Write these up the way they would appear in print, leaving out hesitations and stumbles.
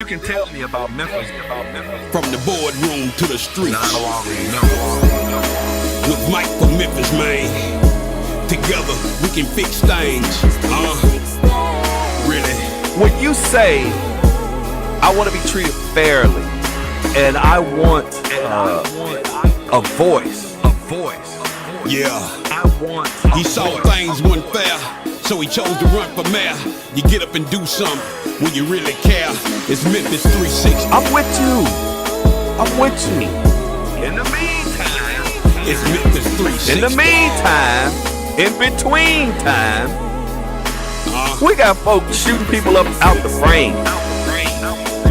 You can tell me about Memphis, From the boardroom to the streets. I don't already know. With Mike from Memphis, man. Together, we can fix things. Really? When you say, I want to be treated fairly, and I want a voice. Yeah. He saw voice. things weren't fair, so he chose to run for mayor. You get up and do something when you really care. It's Memphis 360. I'm with you. In the meantime, It's Memphis 360. in the meantime, in between time, we got folks shooting people up out the frame.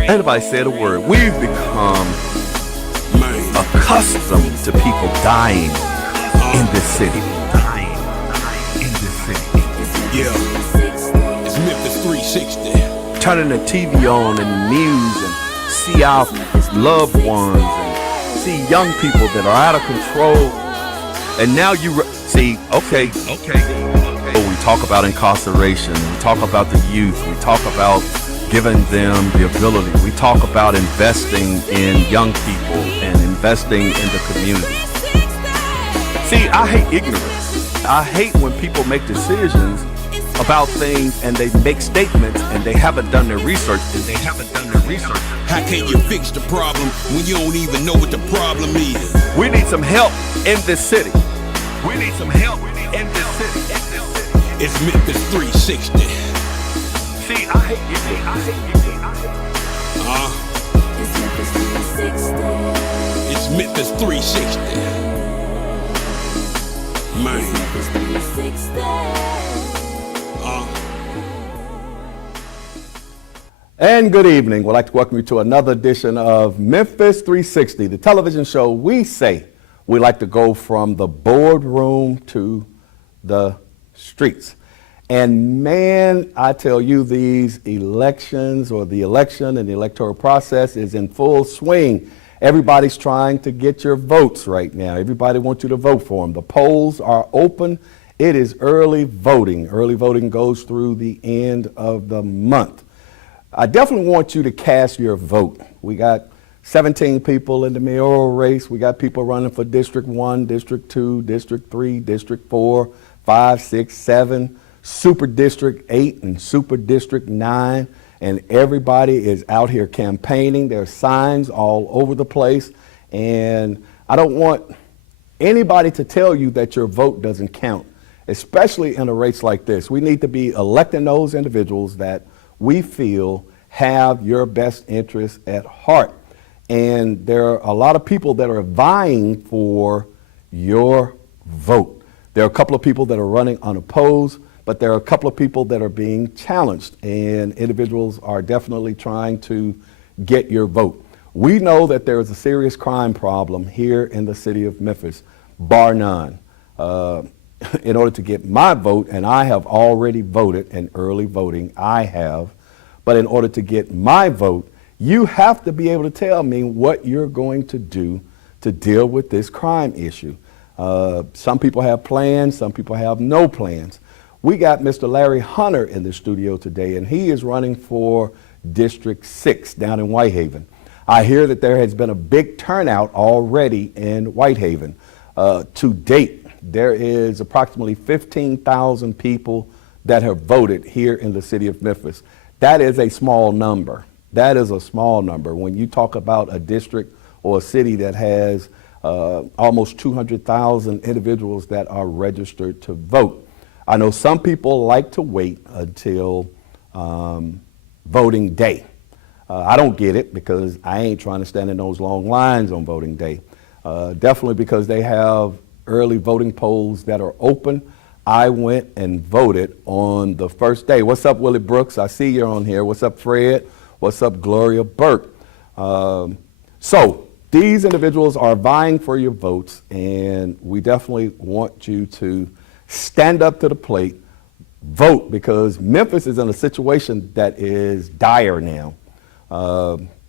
Anybody said a word. We've become Man. accustomed to people dying in this city. Yeah. It's Memphis 360. Turning the TV on and the news and see our loved ones and see young people that are out of control. And now you see, okay. We talk about incarceration. We talk about the youth. We talk about giving them the ability. We talk about investing in young people and investing in the community. See, I hate ignorance. I hate when people make decisions about things and they make statements and they haven't done their research. How can you fix the problem when you don't even know what the problem is? We need some help in this city. It's Memphis 360. See, I hate ignorance. It's Memphis 360. Man. And good evening. We'd like to welcome you to another edition of Memphis 360, the television show we say we like to go from the boardroom to the streets. And man, I tell you, these elections or the election and the electoral process is in full swing. Everybody's trying to get your votes right now. Everybody wants you to vote for them. The polls are open. It is early voting. Early voting goes through the end of the month. I definitely want you to cast your vote. We got 17 people in the mayoral race. We got people running for District 1, District 2, District 3, District 4, 5, 6, 7, Super District 8 and Super District 9. And everybody is out here campaigning. There are signs all over the place. And I don't want anybody to tell you that your vote doesn't count, especially in a race like this. We need to be electing those individuals that we feel have your best interests at heart. And there are a lot of people that are vying for your vote. There are a couple of people that are running unopposed, but there are a couple of people that are being challenged, and individuals are definitely trying to get your vote. We know that there is a serious crime problem here in the city of Memphis, bar none. In order to get my vote, and I have already voted in early voting, I have, but in order to get my vote, you have to be able to tell me what you're going to do to deal with this crime issue. Some people have plans, some people have no plans. We got Mr. Larry Hunter in the studio today, and he is running for District 6 down in Whitehaven. I hear that there has been a big turnout already in Whitehaven. To date, there is approximately 15,000 people that have voted here in the city of Memphis. That is a small number. That is a small number. When you talk about a district or a city that has almost 200,000 individuals that are registered to vote. I know some people like to wait until voting day. I don't get it because I ain't trying to stand in those long lines on voting day. Definitely because they have early voting polls that are open. I went and voted on the first day. What's up, Willie Brooks? I see you're on here. What's up, Fred? What's up, Gloria Burke? So these individuals are vying for your votes, and we definitely want you to stand up to the plate, vote, because Memphis is in a situation that is dire now.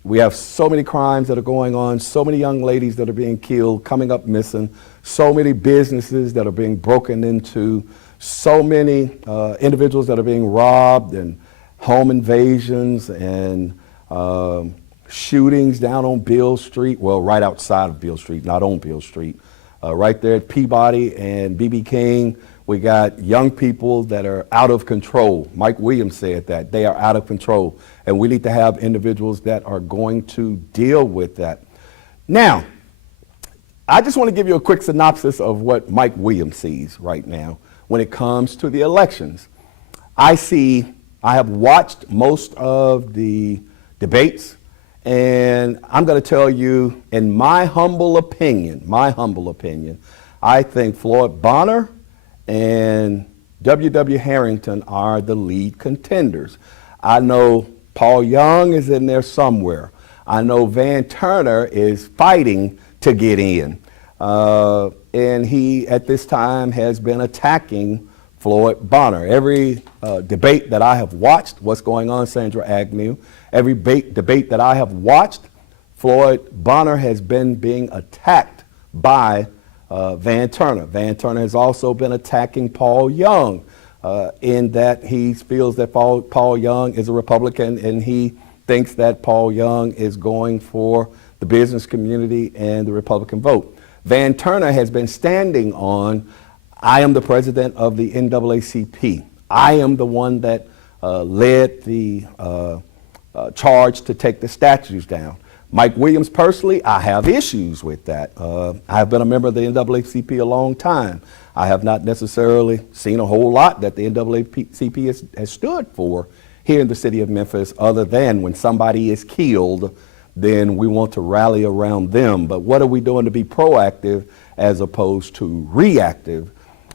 We have so many crimes that are going on, so many young ladies that are being killed, coming up missing, so many businesses that are being broken into, so many individuals that are being robbed, and home invasions, and shootings down on Beale Street, well, right outside of Beale Street, not on Beale Street, right there at Peabody and B.B. King. We got young people that are out of control. Mike Williams said that. They are out of control. And we need to have individuals that are going to deal with that. Now, I just want to give you a quick synopsis of what Mike Williams sees right now when it comes to the elections. I have watched most of the debates, and I'm going to tell you, in my humble opinion, I think Floyd Bonner and W.W. Harrington are the lead contenders. I know Paul Young is in there somewhere. I know Van Turner is fighting to get in. And he, at this time, has been attacking Floyd Bonner. Every debate that I have watched, what's going on, Sandra Agnew, every debate that I have watched, Floyd Bonner has been being attacked by Van Turner. Van Turner has also been attacking Paul Young in that he feels that Paul Young is a Republican, and he thinks that Paul Young is going for the business community and the Republican vote. Van Turner has been standing on, I am the president of the NAACP. I am the one that led the charge to take the statues down. Mike Williams, personally, I have issues with that. I have been a member of the NAACP a long time. I have not necessarily seen a whole lot that the NAACP has stood for here in the city of Memphis, other than when somebody is killed, then we want to rally around them. But what are we doing to be proactive as opposed to reactive?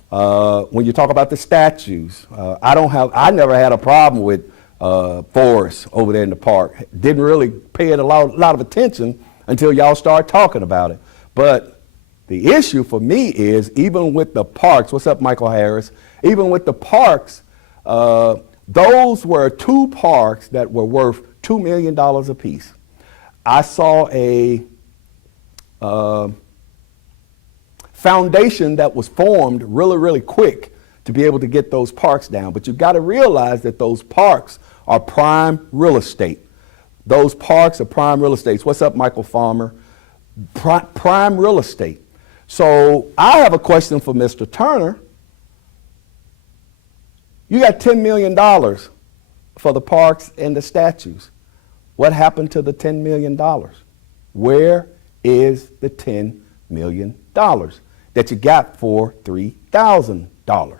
When you talk about the statues, I never had a problem with Forrest over there in the park. Didn't really pay it a lot of attention until y'all start talking about it. But the issue for me is, even with the parks, what's up, Michael Harris? Even with the parks, those were two parks that were worth $2 million apiece. I saw a foundation that was formed really, really quick to be able to get those parks down. But you've got to realize that those parks are prime real estate. Those parks are prime real estate. What's up, Michael Farmer? Prime real estate. So I have a question for Mr. Turner. You got $10 million for the parks and the statues. What happened to the $10 million? Where is the $10 million that you got for $3,000?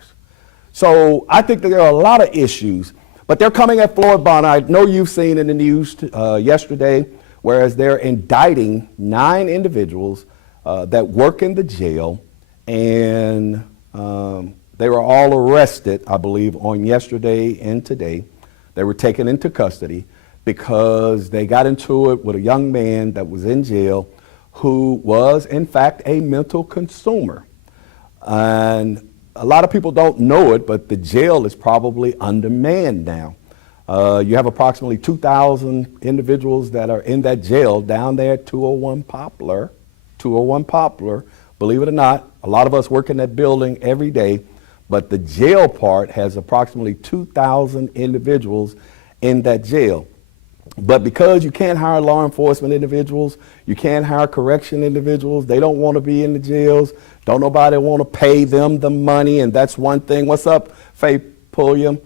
So I think that there are a lot of issues, but they're coming at Floyd Bonner. I know you've seen in the news yesterday, whereas they're indicting 9 individuals that work in the jail, and they were all arrested, I believe, on yesterday and today. They were taken into custody because they got into it with a young man that was in jail who was, in fact, a mental consumer. And a lot of people don't know it, but the jail is probably undermanned now. You have approximately 2,000 individuals that are in that jail down there at 201 Poplar. 201 Poplar, believe it or not, a lot of us work in that building every day, but the jail part has approximately 2,000 individuals in that jail. But because you can't hire law enforcement individuals, you can't hire correction individuals, they don't want to be in the jails, don't nobody want to pay them the money, and that's one thing. What's up, Faye Pulliam?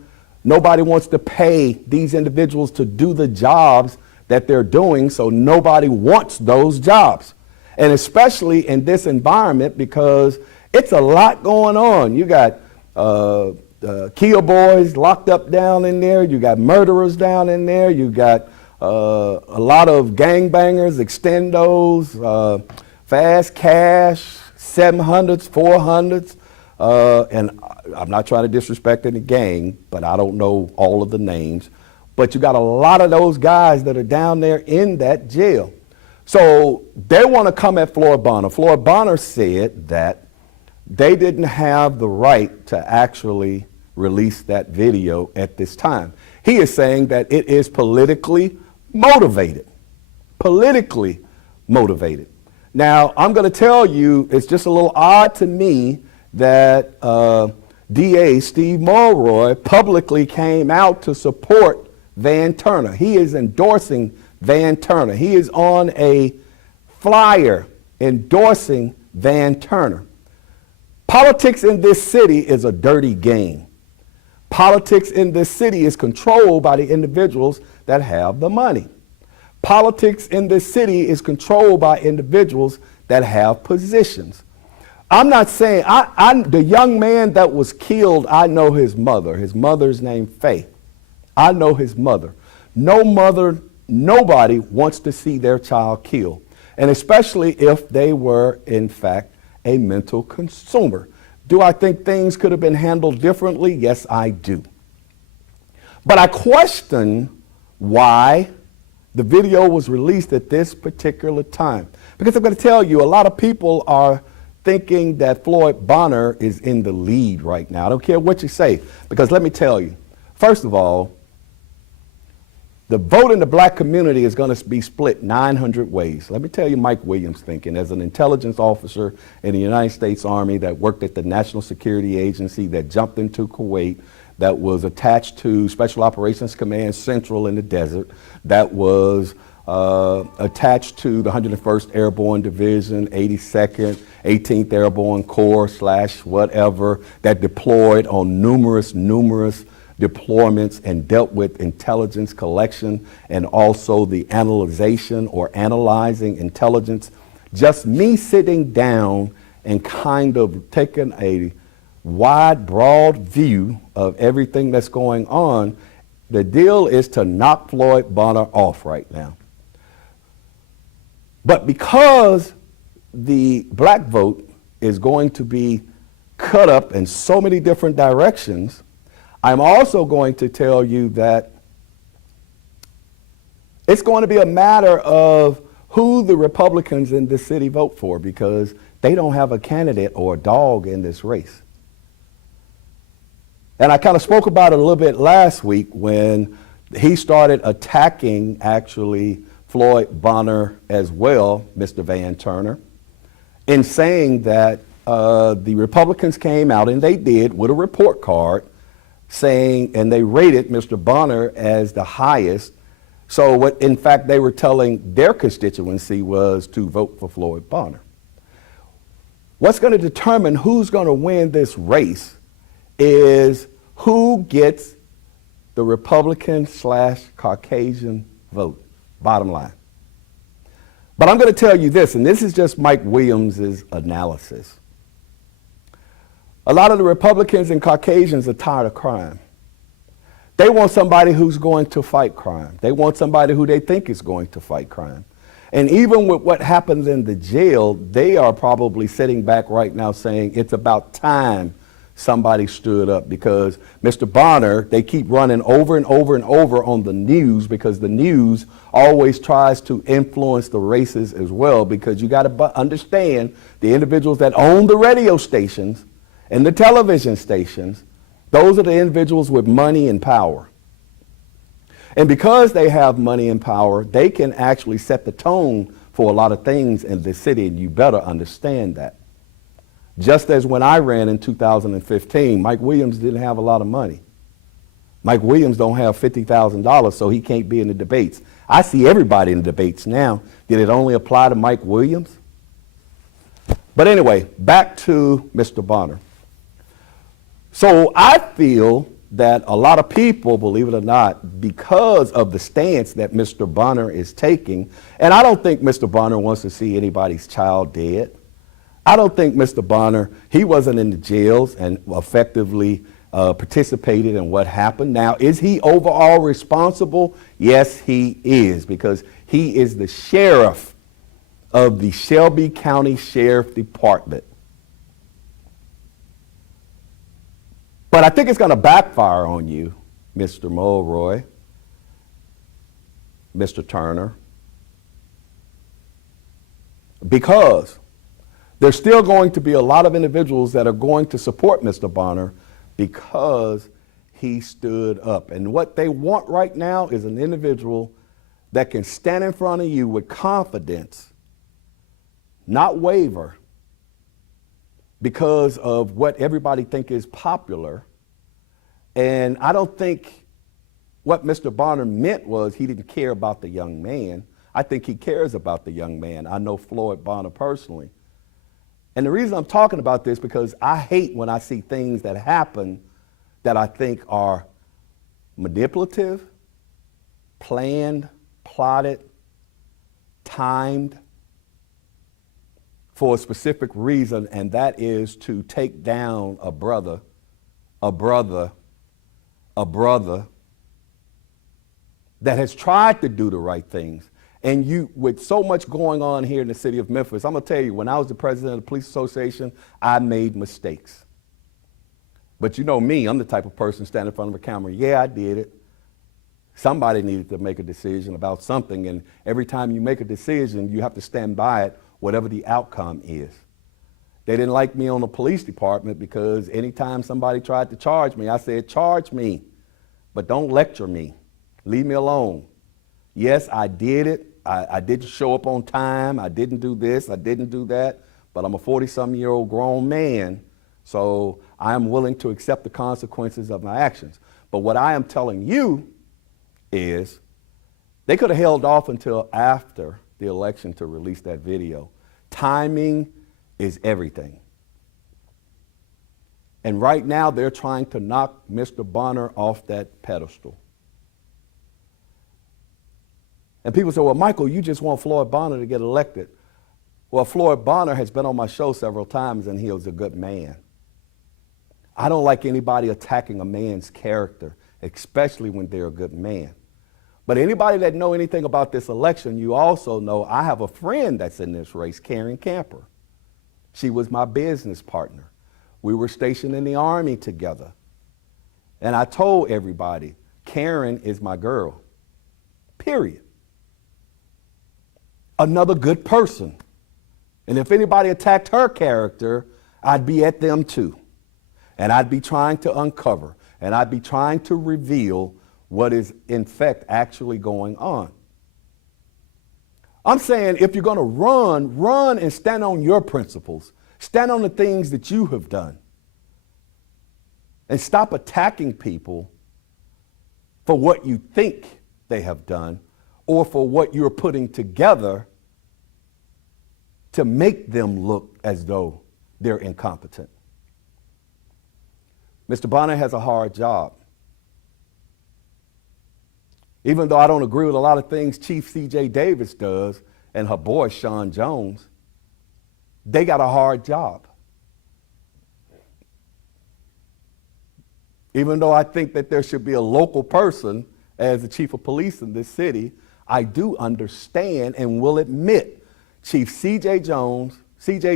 Nobody wants to pay these individuals to do the jobs that they're doing, so nobody wants those jobs. And especially in this environment, because it's a lot going on. You got Kia boys locked up down in there. You got murderers down in there. You got a lot of gangbangers, extendos, fast cash, 700s, 400s. And I'm not trying to disrespect any gang, but I don't know all of the names. But you got a lot of those guys that are down there in that jail. So they want to come at Floyd Bonner. Floyd Bonner said that they didn't have the right to actually release that video at this time. He is saying that it is politically motivated. Politically motivated. Now, I'm going to tell you, it's just a little odd to me that DA Steve Mulroy publicly came out to support Van Turner. He is endorsing Van Turner. He is on a flyer endorsing Van Turner. Politics in this city is a dirty game. Politics in this city is controlled by the individuals that have the money. Politics in this city is controlled by individuals that have positions. I'm not saying, the young man that was killed, I know his mother. His mother's name Faye. I know his mother. No mother, nobody wants to see their child killed. And especially if they were, in fact, a mental consumer. Do I think things could have been handled differently? Yes, I do. But I question why the video was released at this particular time. Because I'm going to tell you, a lot of people are thinking that Floyd Bonner is in the lead right now. I don't care what you say, because let me tell you, first of all, the vote in the black community is going to be split 900 ways. Let me tell you Mike Williams' thinking as an intelligence officer in the United States Army that worked at the National Security Agency, that jumped into Kuwait, that was attached to Special Operations Command Central in the desert, that was attached to the 101st Airborne Division, 82nd, 18th Airborne Corps / whatever, that deployed on numerous deployments and dealt with intelligence collection and also the analyzation or analyzing intelligence. Just me sitting down and kind of taking a wide, broad view of everything that's going on, the deal is to knock Floyd Bonner off right now. But because the black vote is going to be cut up in so many different directions, I'm also going to tell you that it's going to be a matter of who the Republicans in this city vote for, because they don't have a candidate or a dog in this race. And I kind of spoke about it a little bit last week when he started attacking actually Floyd Bonner as well, Mr. Van Turner, in saying that the Republicans came out, and they did, with a report card saying, and they rated Mr. Bonner as the highest. So what in fact they were telling their constituency was to vote for Floyd Bonner. What's going to determine who's going to win this race is who gets the Republican / Caucasian vote, bottom line. But I'm going to tell you this, and this is just Mike Williams' analysis. A lot of the Republicans and Caucasians are tired of crime. They want somebody who's going to fight crime. They want somebody who they think is going to fight crime. And even with what happens in the jail, they are probably sitting back right now saying it's about time somebody stood up, because Mr. Bonner, they keep running over and over and over on the news, because the news always tries to influence the races as well, because you got to understand the individuals that own the radio stations and the television stations, those are the individuals with money and power. And because they have money and power, they can actually set the tone for a lot of things in this city, and you better understand that. Just as when I ran in 2015, Mike Williams didn't have a lot of money. Mike Williams don't have $50,000, so he can't be in the debates. I see everybody in the debates now. Did it only apply to Mike Williams? But anyway, back to Mr. Bonner. So I feel that a lot of people, believe it or not, because of the stance that Mr. Bonner is taking, and I don't think Mr. Bonner wants to see anybody's child dead. I don't think Mr. Bonner, he wasn't in the jails and effectively participated in what happened. Now, is he overall responsible? Yes, he is, because he is the sheriff of the Shelby County Sheriff Department. But I think it's going to backfire on you, Mr. Mulroy, Mr. Turner, because there's still going to be a lot of individuals that are going to support Mr. Bonner because he stood up. And what they want right now is an individual that can stand in front of you with confidence, not waver, because of what everybody think is popular. And I don't think what Mr. Bonner meant was he didn't care about the young man. I think he cares about the young man. I know Floyd Bonner personally. And the reason I'm talking about this because I hate when I see things that happen that I think are manipulative, planned, plotted, timed for a specific reason, and that is to take down a brother that has tried to do the right things. And you, with so much going on here in the city of Memphis, I'm gonna tell you, when I was the president of the police association, I made mistakes. But you know me, I'm the type of person standing in front of a camera. Yeah, I did it. Somebody needed to make a decision about something, and every time you make a decision, you have to stand by it, whatever the outcome is. They didn't like me on the police department because anytime somebody tried to charge me, I said, charge me, but don't lecture me. Leave me alone. Yes, I did it. I didn't show up on time. I didn't do this. I didn't do that. But I'm a 40-something-year-old grown man, so I am willing to accept the consequences of my actions. But what I am telling you is they could have held off until after the election to release that video. Timing is everything. And right now they're trying to knock Mr. Bonner off that pedestal. And people say, well, Michael, you just want Floyd Bonner to get elected. Well, Floyd Bonner has been on my show several times and he was a good man. I don't like anybody attacking a man's character, especially when they're a good man. But anybody that know anything about this election, you also know I have a friend that's in this race, Karen Camper. She was my business partner. We were stationed in the Army together. And I told everybody, Karen is my girl, period. Another good person. And if anybody attacked her character, I'd be at them too. And I'd be trying to uncover, and I'd be trying to reveal what is in fact actually going on. I'm saying if you're going to run and stand on your principles. Stand on the things that you have done. And stop attacking people for what you think they have done or for what you're putting together to make them look as though they're incompetent. Mr. Bonner has a hard job. Even though I don't agree with a lot of things Chief C.J. Davis does and her boy Sean Jones, they got a hard job. Even though I think that there should be a local person as the chief of police in this city, I do understand and will admit Chief C.J.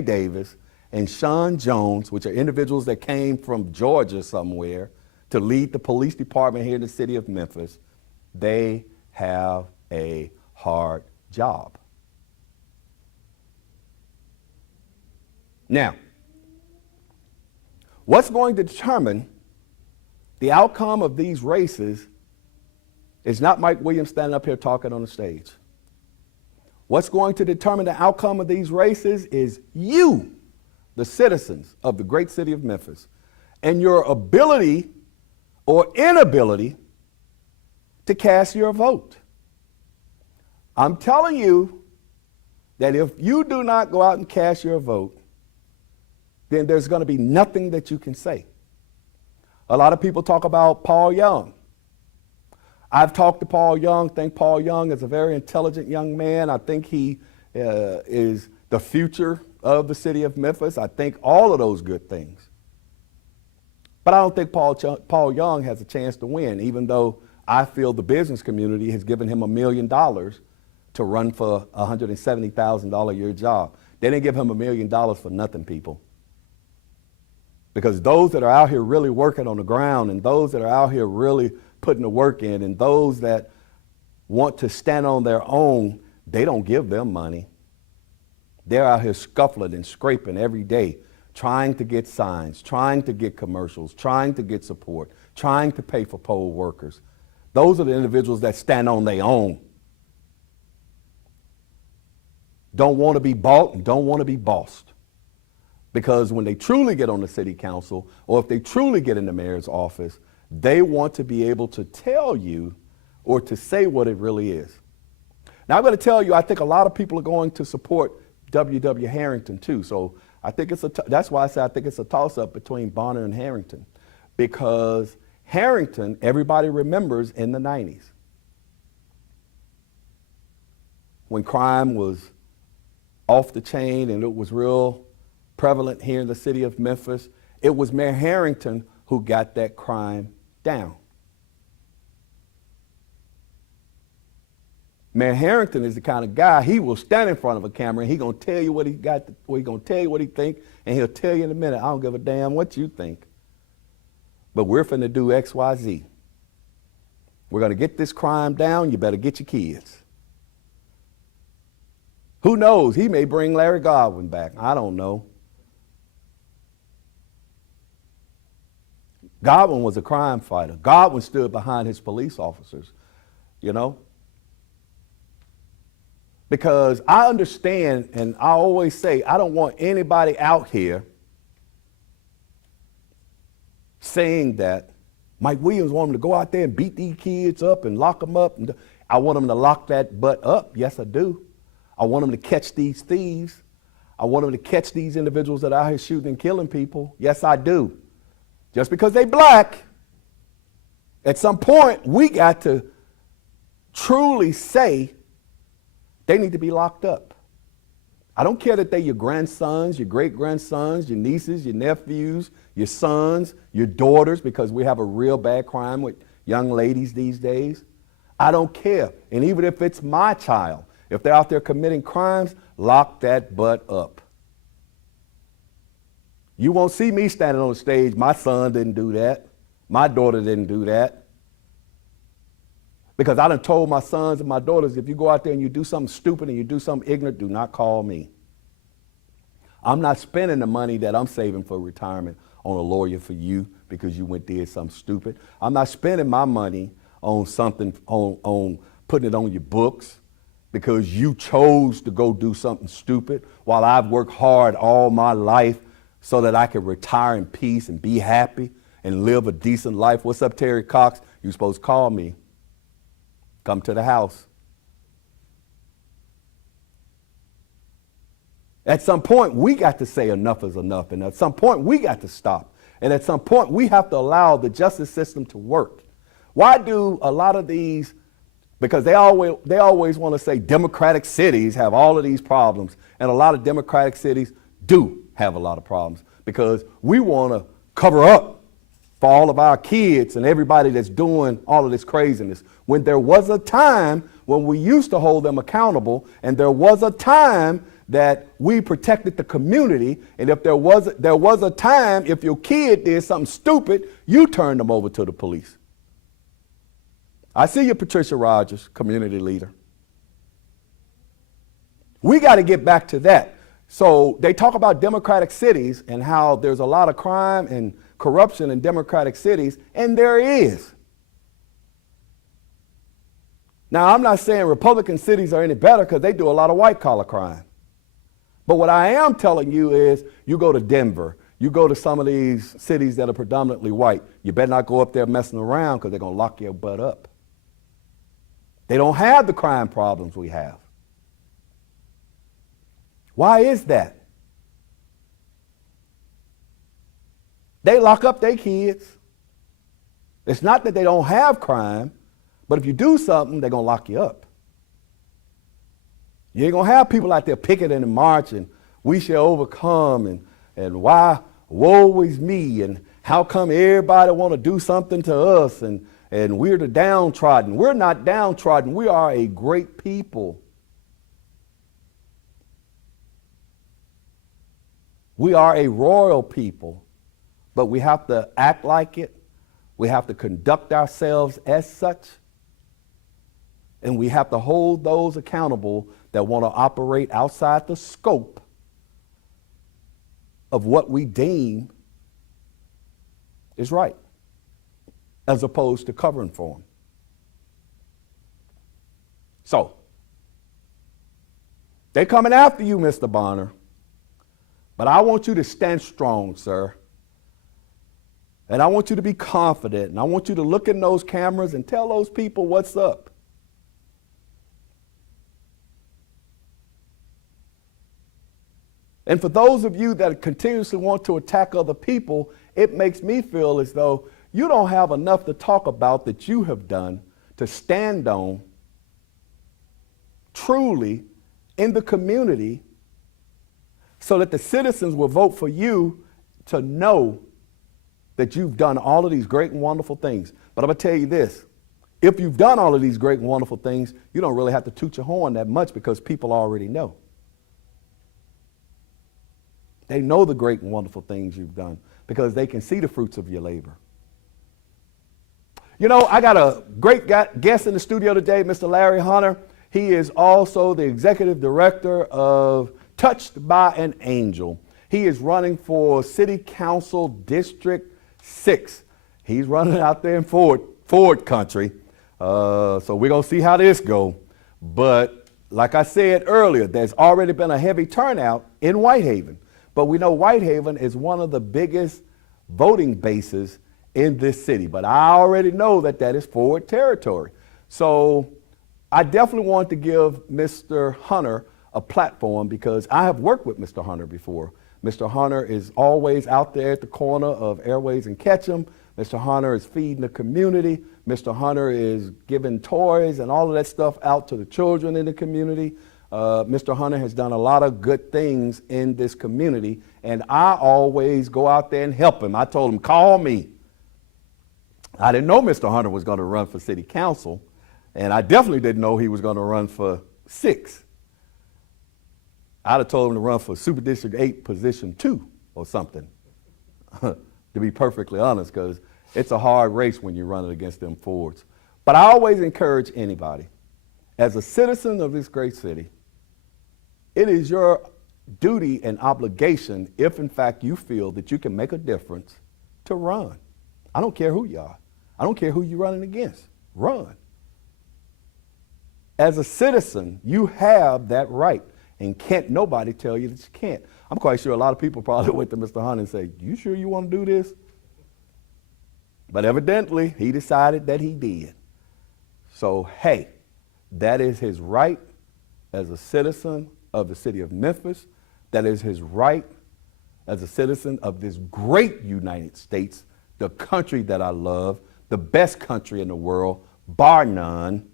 Davis, and Sean Jones, which are individuals that came from Georgia somewhere to lead the police department here in the city of Memphis, they have a hard job. Now, what's going to determine the outcome of these races is not Mike Williams standing up here talking on the stage. What's going to determine the outcome of these races is you, the citizens of the great city of Memphis, and your ability or inability to cast your vote. I'm telling you that if you do not go out and cast your vote, then there's going to be nothing that you can say. A lot of people talk about Paul Young. I've talked to Paul Young. I think Paul Young is a very intelligent young man. I think he is the future of the city of Memphis. I think all of those good things. But I don't think Paul Young has a chance to win, even though I feel the business community has given him $1 million to run for a $170,000 a year job. They didn't give him $1 million for nothing, people. Because those that are out here really working on the ground and those that are out here really putting the work in and those that want to stand on their own, they don't give them money. They're out here scuffling and scraping every day, trying to get signs, trying to get commercials, trying to get support, trying to pay for poll workers. Those are the individuals that stand on their own. Don't want to be bought and don't want to be bossed. Because when they truly get on the city council or if they truly get in the mayor's office, they want to be able to tell you or to say what it really is. Now, I'm going to tell you, I think a lot of people are going to support W.W. Harrington, too. So I think that's why I say I think it's a toss-up between Bonner and Harrington, because Harrington, everybody remembers in the 90s, when crime was off the chain and it was real prevalent here in the city of Memphis. It was Mayor Harrington who got that crime down. Mayor Harrington is the kind of guy, he will stand in front of a camera and he's going to tell you what he got, or he's going to tell you what he think, and he'll tell you in a minute, I don't give a damn what you think. But we're finna do X, Y, Z. We're going to get this crime down, you better get your kids. Who knows? He may bring Larry Godwin back. I don't know. Godwin was a crime fighter. Godwin stood behind his police officers, you know. Because I understand, and I always say, I don't want anybody out here saying that Mike Williams wanted him to go out there and beat these kids up and lock them up. And I want him to lock that butt up. Yes, I do. I want him to catch these thieves. I want him to catch these individuals that are out here shooting and killing people. Yes, I do. Just because they black, at some point, we got to truly say they need to be locked up. I don't care that they're your grandsons, your great-grandsons, your nieces, your nephews, your sons, your daughters, because we have a real bad crime with young ladies these days. I don't care. And even if it's my child, if they're out there committing crimes, lock that butt up. You won't see me standing on the stage, my son didn't do that, my daughter didn't do that. Because I done told my sons and my daughters, if you go out there and you do something stupid and you do something ignorant, do not call me. I'm not spending the money that I'm saving for retirement on a lawyer for you because you went did something stupid. I'm not spending my money on something, on putting it on your books because you chose to go do something stupid while I've worked hard all my life so that I can retire in peace and be happy and live a decent life. What's up, Terry Cox? You're supposed to call me. Come to the house. At some point, we got to say enough is enough. And at some point, we got to stop. And at some point, we have to allow the justice system to work. Why do a lot of these, because they always want to say democratic cities have all of these problems. And a lot of democratic cities do have a lot of problems because we want to cover up for all of our kids and everybody that's doing all of this craziness. When there was a time when we used to hold them accountable, and there was a time that we protected the community, and if there was a time if your kid did something stupid, you turned them over to the police. I see you, Patricia Rogers, community leader. We got to get back to that. So they talk about democratic cities and how there's a lot of crime and corruption in democratic cities, and there is. Now, I'm not saying Republican cities are any better because they do a lot of white-collar crime. But what I am telling you is you go to Denver, you go to some of these cities that are predominantly white, you better not go up there messing around because they're going to lock your butt up. They don't have the crime problems we have. Why is that? They lock up their kids. It's not that they don't have crime, but if you do something, they're going to lock you up. You ain't going to have people out there picketing and marching, we shall overcome, and why, woe is me, and how come everybody want to do something to us, and we're the downtrodden. We're not downtrodden. We are a great people. We are a royal people, but we have to act like it. We have to conduct ourselves as such. And we have to hold those accountable that want to operate outside the scope of what we deem is right, as opposed to covering for them. So, they're coming after you, Mr. Bonner. But I want you to stand strong, sir. And I want you to be confident, and I want you to look in those cameras and tell those people what's up. And for those of you that continuously want to attack other people, it makes me feel as though you don't have enough to talk about that you have done to stand on truly in the community so that the citizens will vote for you to know that you've done all of these great and wonderful things. But I'm going to tell you this. If you've done all of these great and wonderful things, you don't really have to toot your horn that much because people already know. They know the great and wonderful things you've done because they can see the fruits of your labor. You know, I got a great guest in the studio today, Mr. Larry Hunter. He is also the executive director of Touched by an Angel. He is running for City Council District 6. He's running out there in Ford country. So we're going to see how this goes. But like I said earlier, there's already been a heavy turnout in Whitehaven. But we know Whitehaven is one of the biggest voting bases in this city. But I already know that that is Ford territory. So I definitely want to give Mr. Hunter a platform because I have worked with Mr. Hunter before. Mr. Hunter is always out there at the corner of Airways and Ketchum. Mr. Hunter is feeding the community. Mr. Hunter is giving toys and all of that stuff out to the children in the community. Mr. Hunter has done a lot of good things in this community, and I always go out there and help him. I told him, call me. I didn't know Mr. Hunter was going to run for city council, and I definitely didn't know he was going to run for 6. I'd have told him to run for Super District 8 position 2 or something, to be perfectly honest, because it's a hard race when you're running against them Fords. But I always encourage anybody, as a citizen of this great city, it is your duty and obligation, if in fact you feel that you can make a difference, to run. I don't care who you are. I don't care who you're running against. Run. As a citizen, you have that right, and can't nobody tell you that you can't. I'm quite sure a lot of people probably went to Mr. Hunter and say, you sure you want to do this? But evidently, he decided that he did. So, hey, that is his right as a citizen of the city of Memphis. That is his right as a citizen of this great United States, the country that I love, the best country in the world, bar none.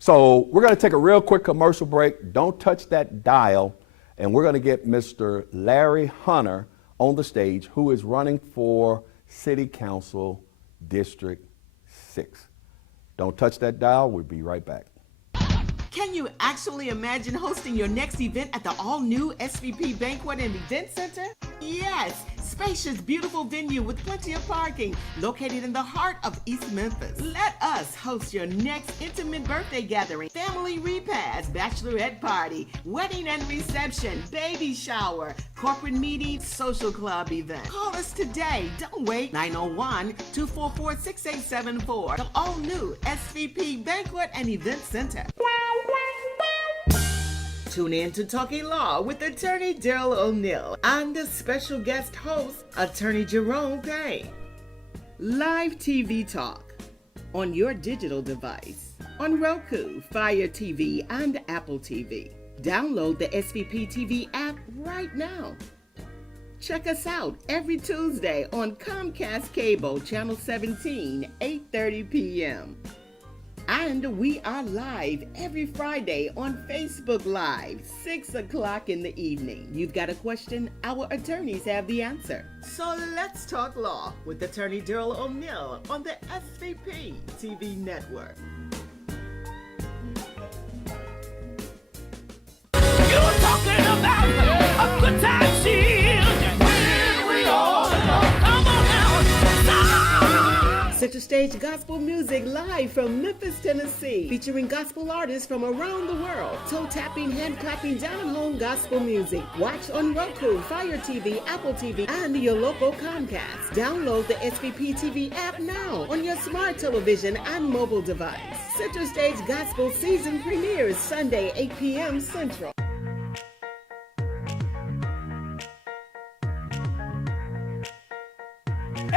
So we're going to take a real quick commercial break. Don't touch that dial. And we're going to get Mr. Larry Hunter on the stage, who is running for City Council District 6. Don't touch that dial. We'll be right back. Can you actually imagine hosting your next event at the all-new SVP Banquet and Event Center? Yes, spacious, beautiful venue with plenty of parking, located in the heart of East Memphis. Let us host your next intimate birthday gathering, family repast, bachelorette party, wedding and reception, baby shower, corporate meeting, social club event. Call us today. Don't wait. 901-244-6874. The all-new SVP Banquet and Event Center. Tune in to Talking Law with Attorney Daryl O'Neill and the special guest host, Attorney Jerome Payne. Live TV talk on your digital device, on Roku, Fire TV, and Apple TV. Download the SVP TV app right now. Check us out every Tuesday on Comcast Cable, Channel 17, 8:30 p.m. And we are live every Friday on Facebook Live, 6 o'clock in the evening. You've got a question? Our attorneys have the answer. So let's talk law with Attorney Daryl O'Neill on the SVP TV network. You're talking about a good time shield. We all know. Come on now. Center Stage Gospel Music live from Memphis, Tennessee, featuring gospel artists from around the world. Toe-tapping, hand-clapping, down-home gospel music. Watch on Roku, Fire TV, Apple TV, and your local Comcast. Download the SVP TV app now on your smart television and mobile device. Center Stage Gospel season premieres Sunday, 8 p.m. Central.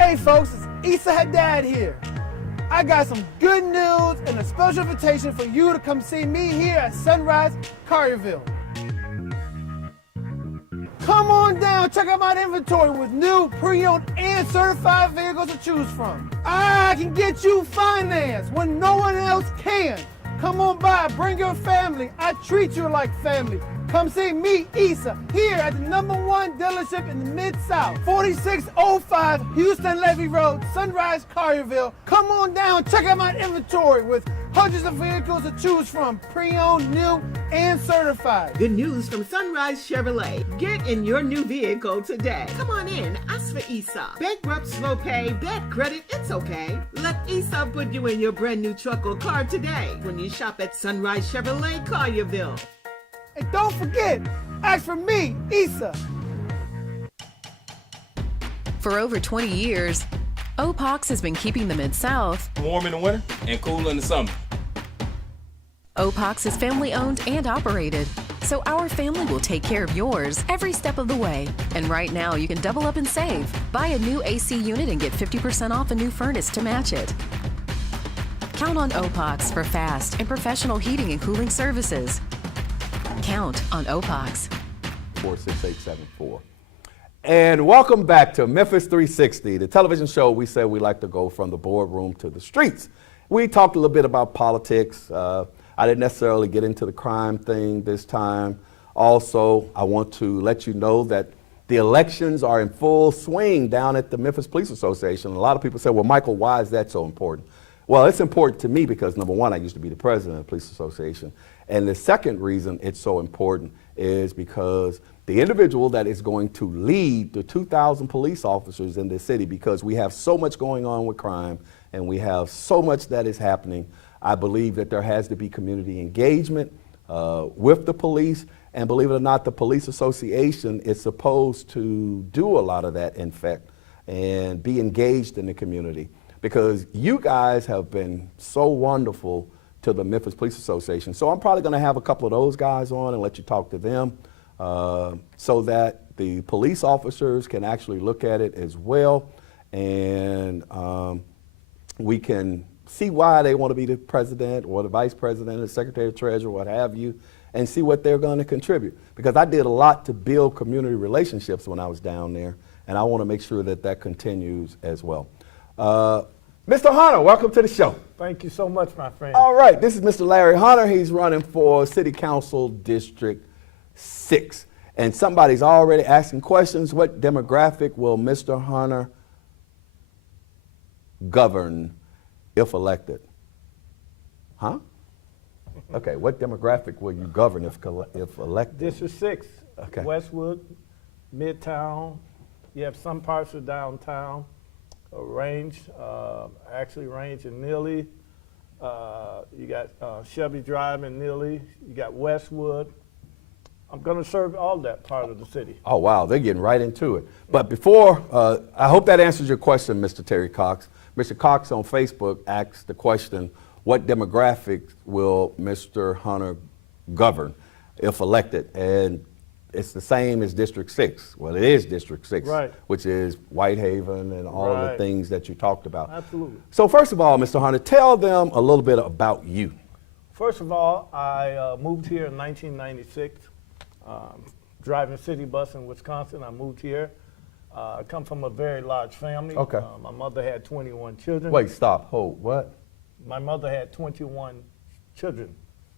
Hey folks, it's Issa Haddad here. I got some good news and a special invitation for you to come see me here at Sunrise Collierville. Come on down, check out my inventory with new, pre-owned, and certified vehicles to choose from. I can get you financed when no one else can. Come on by, bring your family. I treat you like family. Come see me, Issa, here at the #1 dealership in the Mid-South, 4605 Houston Levy Road, Sunrise Collierville. Come on down, check out my inventory with hundreds of vehicles to choose from, pre-owned, new, and certified. Good news from Sunrise Chevrolet. Get in your new vehicle today. Come on in, ask for Issa. Bankrupt, slow pay, bad credit, it's okay. Let Issa put you in your brand new truck or car today when you shop at Sunrise Chevrolet Collierville. And don't forget, ask for me, Issa. For over 20 years, OPOX has been keeping the Mid-South warm in the winter and cool in the summer. OPOX is family owned and operated, so our family will take care of yours every step of the way. And right now, you can double up and save. Buy a new AC unit and get 50% off a new furnace to match it. Count on OPOX for fast and professional heating and cooling services. Count on OPOX. 46874. And welcome back to Memphis 360, the television show we say we like to go from the boardroom to the streets. We talked a little bit about politics. I didn't necessarily get into the crime thing this time. Also, I want to let you know that the elections are in full swing down at the Memphis Police Association. A lot of people say, well, Michael, why is that so important? Well, it's important to me because, number one, I used to be the president of the Police Association. And the second reason it's so important is because the individual that is going to lead the 2,000 police officers in this city, because we have so much going on with crime and we have so much that is happening, I believe that there has to be community engagement with the police. And believe it or not, the Police Association is supposed to do a lot of that, in fact, and be engaged in the community. Because you guys have been so wonderful to the Memphis Police Association. So I'm probably going to have a couple of those guys on and let you talk to them so that the police officers can actually look at it as well. And we can see why they want to be the president or the vice president or the secretary of treasurer, what have you, and see what they're going to contribute. Because I did a lot to build community relationships when I was down there, and I want to make sure that that continues as well. Mr. Hunter, welcome to the show. Thank you so much, my friend. All right, this is Mr. Larry Hunter. He's running for City Council District 6. And somebody's already asking questions. What demographic will Mr. Hunter govern if elected? Huh? Okay, what demographic will you govern if elected? District 6, Okay. Westwood, Midtown. You have some parts of downtown. Range in Neely. You got Shelby Drive in Neely. You got Westwood. I'm going to serve all that part of the city. Oh, wow, they're getting right into it. But before, I hope that answers your question, Mr. Terry Cox. Mr. Cox on Facebook asked the question, what demographics will Mr. Hunter govern if elected? And it's the same as District 6. Well, it is District 6, right, which is Whitehaven and all of the things that you talked about. Absolutely. So first of all, Mr. Hunter, tell them a little bit about you. First of all, I moved here in 1996, driving a city bus in Wisconsin. I moved here. I come from a very large family. Okay. My mother had 21 children. Wait, stop, hold, what? My mother had 21 children.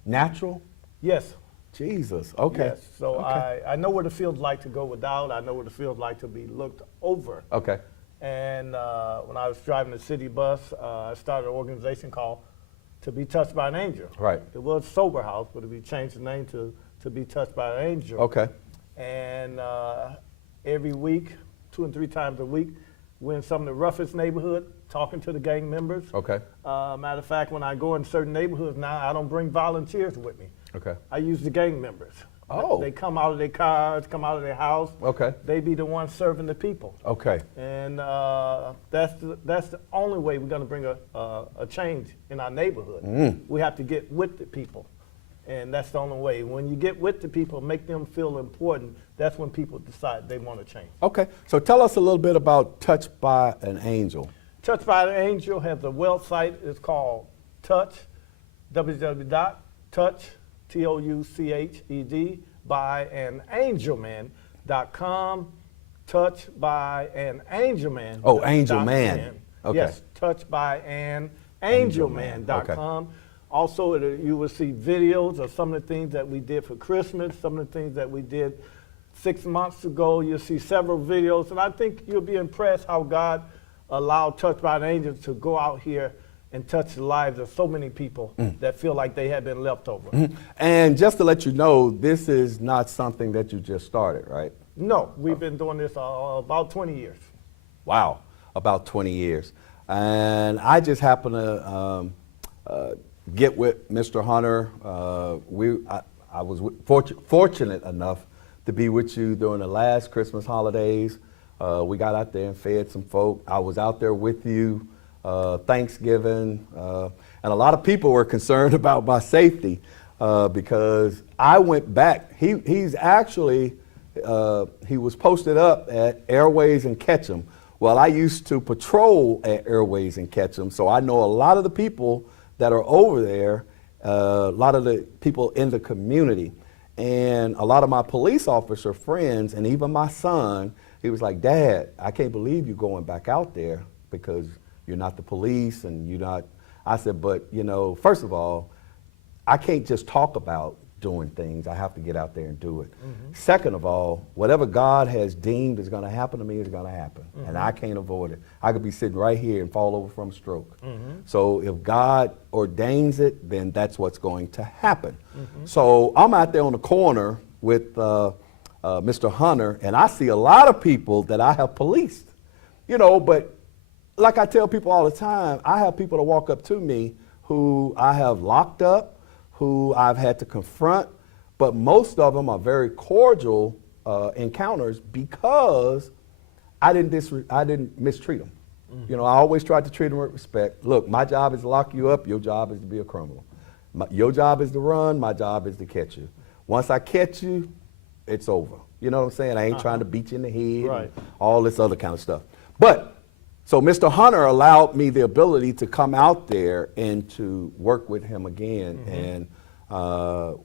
Natural? Yes. Jesus, okay. Yes, so okay. I know what it feels like to go without. I know what it feels like to be looked over. Okay. And when I was driving the city bus, I started an organization called To Be Touched by an Angel. Right. It was Sober House, but we changed the name to Be Touched by an Angel. Okay. And every week, 2 and 3 times a week, we're in some of the roughest neighborhood, talking to the gang members. Okay. Matter of fact, when I go in certain neighborhoods now, I don't bring volunteers with me. Okay. I use the gang members. Oh. They come out of their cars, come out of their house. Okay. They be the ones serving the people. Okay. And that's the only way we're going to bring a change in our neighborhood. We have to get with the people. And that's the only way. When you get with the people, make them feel important, that's when people decide they want to change. Okay, so tell us a little bit about Touched by an Angel. Touched by an Angel has a website. It's called Touch, www.touch, TOUCHED, by an angelman.com. Touch by an Angelman. Oh, Angel Man. Okay. Yes, touch by an angelman.com. Okay. Also, you will see videos of some of the things that we did for Christmas, some of the things that we did 6 months ago. You'll see several videos, and I think you'll be impressed how God allowed Touch by an Angel to go out here and touch the lives of so many people that feel like they have been left over. And just to let you know, this is not something that you just started, right? No, we've been doing this about 20 years. Wow, about 20 years. And I just happened to get with Mr. Hunter. I was fortunate enough to be with you during the last Christmas holidays. We got out there and fed some folk. I was out there with you Thanksgiving, and a lot of people were concerned about my safety because I went back. He's actually, he was posted up at Airways in Ketchum. Well, I used to patrol at Airways in Ketchum, so I know a lot of the people that are over there, a lot of the people in the community, and a lot of my police officer friends, and even my son, he was like, "Dad, I can't believe you're going back out there because you're not the police and you're not." I said, "But, you know, first of all, I can't just talk about doing things. I have to get out there and do it. Second of all, whatever God has deemed is going to happen to me is going to happen, and I can't avoid it. I could be sitting right here and fall over from a stroke. So if God ordains it, then that's what's going to happen." So I'm out there on the corner with Mr. Hunter, and I see a lot of people that I have policed, you know, but like I tell people all the time, I have people that walk up to me who I have locked up, who I've had to confront, but most of them are very cordial encounters because I didn't mistreat them. You know, I always tried to treat them with respect. Look, my job is to lock you up, your job is to be a criminal. Your job is to run, my job is to catch you. Once I catch you, it's over. You know what I'm saying? I ain't trying to beat you in the head, Right. and all this other kind of stuff. But, so Mr. Hunter allowed me the ability to come out there and to work with him again. And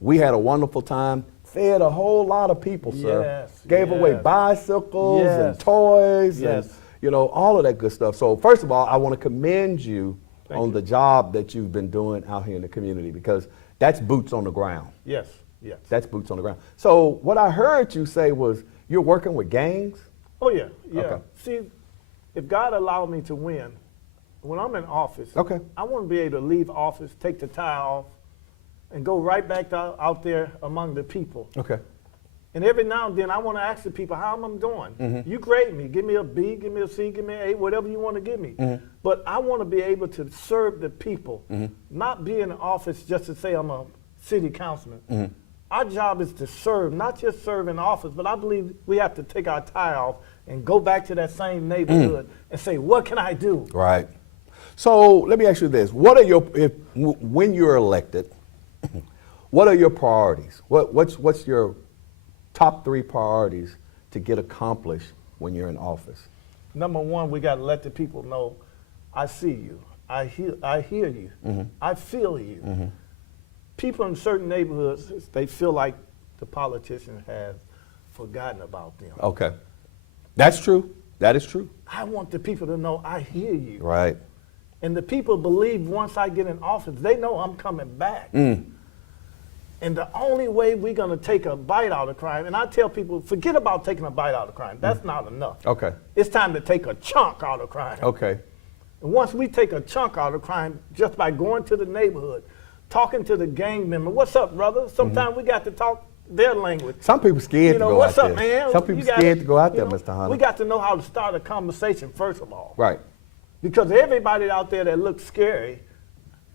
we had a wonderful time, fed a whole lot of people, sir. Yes, Gave away yes. bicycles Yes. and toys and, Yes. you know, all of that good stuff. So first of all, I want to commend you Thank on you. the job that you've been doing out here in the community because that's boots on the ground. Yes, yes. That's boots on the ground. So what I heard you say was you're working with gangs? Oh, yeah, yeah. Okay. See, if God allowed me to win, when I'm in office, Okay. I want to be able to leave office, take the tie off, and go right back out there among the people. Okay. And every now and then, I want to ask the people how I'm doing. You grade me. Give me a B, give me a C, give me an A, whatever you want to give me. But I want to be able to serve the people, not be in the office just to say I'm a city councilman. Our job is to serve, not just serve in office, but I believe we have to take our tie off and go back to that same neighborhood and say, what can I do? Right. So let me ask you this: what are when you're elected? What are your priorities? What's your top 3 priorities to get accomplished when you're in office? Number one, we got to let the people know, I see you, I hear you, I feel you. People in certain neighborhoods, they feel like the politician has forgotten about them. Okay. That's true. That is true. I want the people to know I hear you. Right. And the people believe once I get in office, they know I'm coming back. And the only way we're going to take a bite out of crime, and I tell people, forget about taking a bite out of crime. That's not enough. Okay. It's time to take a chunk out of crime. Okay. And once we take a chunk out of crime, just by going to the neighborhood, talking to the gang member, what's up, brother? Sometimes we got to talk their language. Some people scared to go what's out up, there. man? Some people You gotta- scared to go out you there, know, Mr. Hunter. We got to know how to start a conversation, first of all. Right. Because everybody out there that looks scary,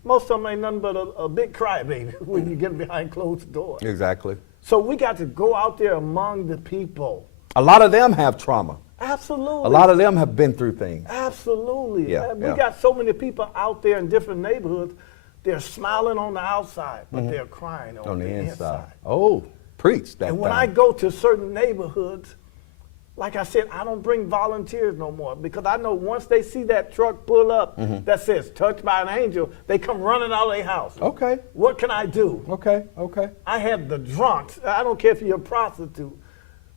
most of them ain't nothing but a big crybaby when you get behind closed doors. Exactly. So we got to go out there among the people. A lot of them have trauma. Absolutely. A lot of them have been through things. Absolutely. Yeah, We yeah. got so many people out there in different neighborhoods They're smiling on the outside, but they're crying on the inside. Oh, preach that. And when I go to certain neighborhoods, like I said, I don't bring volunteers no more because I know once they see that truck pull up that says touched by an angel, they come running out of their house. Okay. What can I do? Okay. I have the drunks. I don't care if you're a prostitute.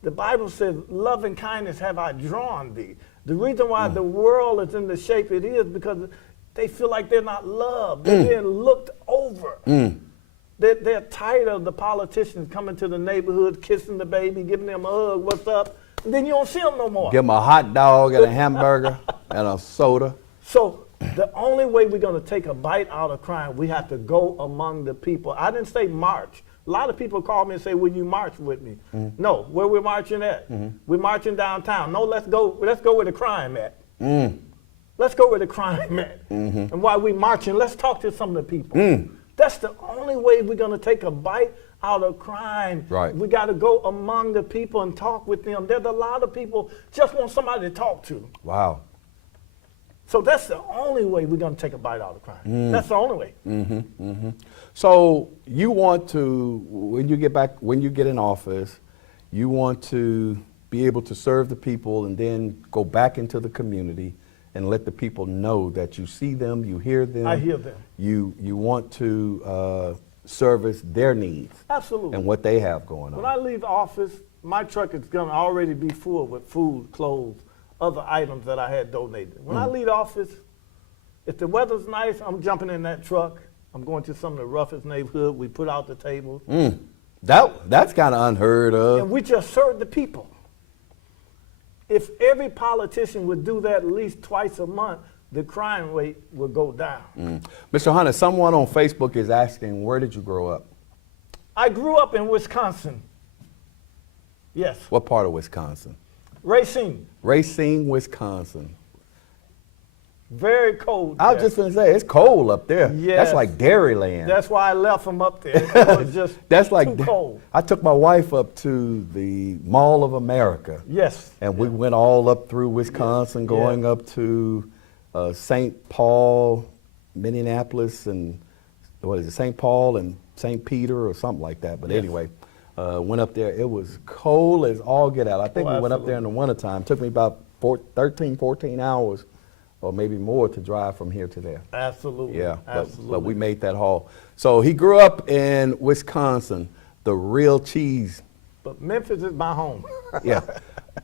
The Bible says, love and kindness have I drawn thee. The reason why the world is in the shape it is because they feel like they're not loved. They're being looked over. They're tired of the politicians coming to the neighborhood, kissing the baby, giving them a hug, what's up? And then you don't see them no more. Give them a hot dog and a hamburger and a soda. So the only way we're going to take a bite out of crime, we have to go among the people. I didn't say march. A lot of people call me and say, will you march with me? No, where we're marching at? We're marching downtown. No, let's go where the crime at. Let's go where the crime at. And while we marching, let's talk to some of the people. That's the only way we're going to take a bite out of crime. Right. We got to go among the people and talk with them. There's a lot of people just want somebody to talk to. Wow. So that's the only way we're going to take a bite out of crime. That's the only way. So you want to, when you get in office, you want to be able to serve the people and then go back into the community and let the people know that you see them, you hear them. I hear them. You want to service their needs. Absolutely. And what they have going on. When I leave office, my truck is going to already be full with food, clothes, other items that I had donated. When I leave office, if the weather's nice, I'm jumping in that truck. I'm going to some of the roughest neighborhood. We put out the tables. That's kind of unheard of. And we just serve the people. If every politician would do that at least twice a month, the crime rate would go down. Mr. Hunter, someone on Facebook is asking, where did you grow up? I grew up in Wisconsin. Yes. What part of Wisconsin? Racine. Racine, Wisconsin. Very cold. I was just going to say, it's cold up there. Yes. That's like Dairyland. That's why I left from up there. It was just That's like too cold. I took my wife up to the Mall of America. Yes. And we went all up through Wisconsin, going up to St. Paul, Minneapolis, and what is it, St. Paul and St. Peter or something like that. But anyway, went up there. It was cold as all get out. I think we went up there in the wintertime. It took me about 13, 14 hours or maybe more to drive from here to there. Absolutely. Yeah, absolutely. but we made that haul. So he grew up in Wisconsin, the real cheese. But Memphis is my home. Yeah.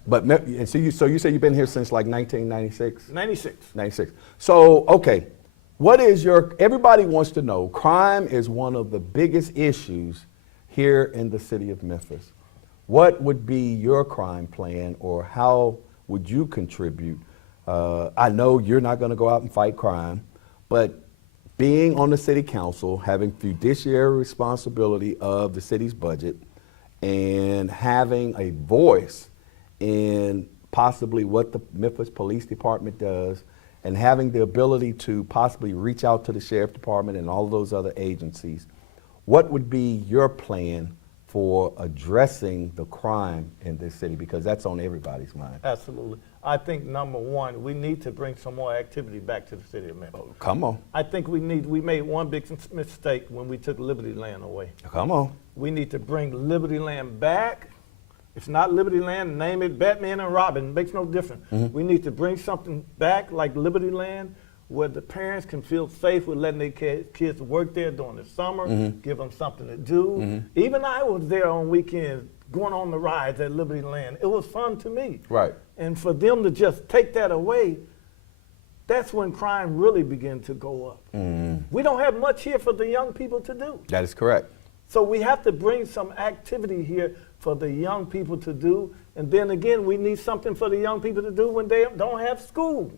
But so you say you've been here since like 1996? 96. 96. So, okay, what is everybody wants to know, crime is one of the biggest issues here in the city of Memphis. What would be your crime plan, or how would you contribute? I know you're not going to go out and fight crime, but being on the city council, having fiduciary responsibility of the city's budget, and having a voice in possibly what the Memphis Police Department does, and having the ability to possibly reach out to the Sheriff Department and all of those other agencies, what would be your plan for addressing the crime in this city? Because that's on everybody's mind. Absolutely. I think number one, we need to bring some more activity back to the city of Memphis. Come on. I think we made one big mistake when we took Liberty Land away. Come on. We need to bring Liberty Land back. It's not Liberty Land, name it Batman and Robin, it makes no difference. We need to bring something back like Liberty Land where the parents can feel safe with letting their kids work there during the summer, give them something to do. Even I was there on weekends going on the rides at Liberty Land. It was fun to me. Right. And for them to just take that away, that's when crime really began to go up. We don't have much here for the young people to do. That is correct. So we have to bring some activity here for the young people to do. And then again, we need something for the young people to do when they don't have school.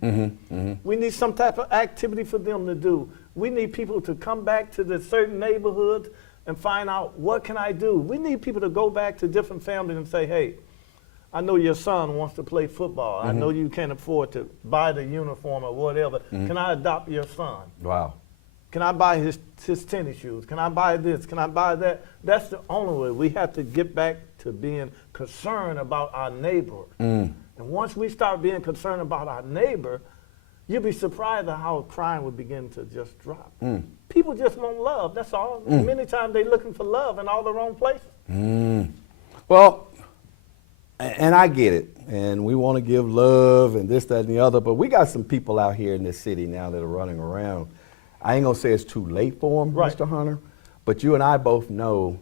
We need some type of activity for them to do. We need people to come back to the certain neighborhoods and find out, what can I do? We need people to go back to different families and say, hey, I know your son wants to play football. I know you can't afford to buy the uniform or whatever. Can I adopt your son? Wow. Can I buy his tennis shoes? Can I buy this? Can I buy that? That's the only way. We have to get back to being concerned about our neighbor. And once we start being concerned about our neighbor, you'll be surprised at how crime would begin to just drop. People just want love, that's all. Many times they're looking for love in all the wrong places. Well, and I get it, and we want to give love and this, that, and the other, but we got some people out here in this city now that are running around. I ain't gonna say it's too late for them, Right. Mr. Hunter, but you and I both know,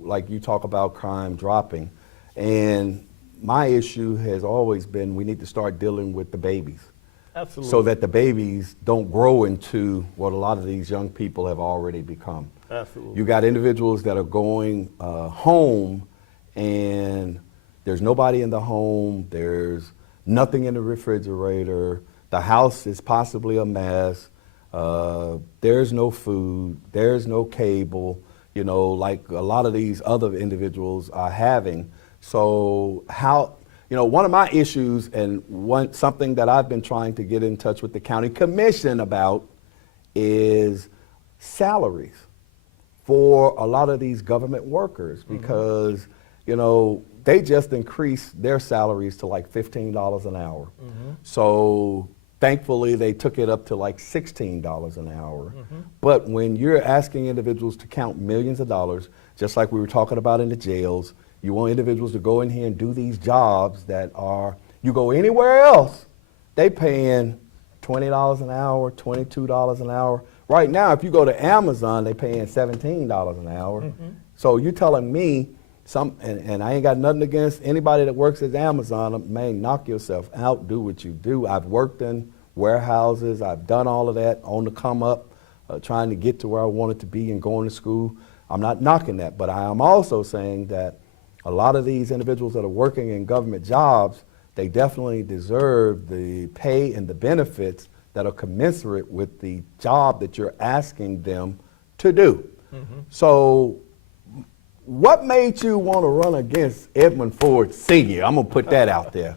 like you talk about crime dropping, and my issue has always been we need to start dealing with the babies. Absolutely. So that the babies don't grow into what a lot of these young people have already become. Absolutely. You got individuals that are going home and there's nobody in the home, there's nothing in the refrigerator, the house is possibly a mess, there's no food, there's no cable, like a lot of these other individuals are having. So one of my issues and something that I've been trying to get in touch with the county commission about is salaries for a lot of these government workers because, they just increased their salaries to like $15 an hour. So thankfully they took it up to like $16 an hour. But when you're asking individuals to count millions of dollars, just like we were talking about in the jails, you want individuals to go in here and do these jobs that are, you go anywhere else, they paying $20 an hour, $22 an hour. Right now, if you go to Amazon, they paying $17 an hour. So you're telling me and I ain't got nothing against anybody that works at Amazon, man, knock yourself out, do what you do. I've worked in warehouses, I've done all of that on the come up, trying to get to where I wanted to be and going to school. I'm not knocking that, but I am also saying that a lot of these individuals that are working in government jobs, they definitely deserve the pay and the benefits that are commensurate with the job that you're asking them to do. So what made you want to run against Edmund Ford Sr.? I'm going to put that out there.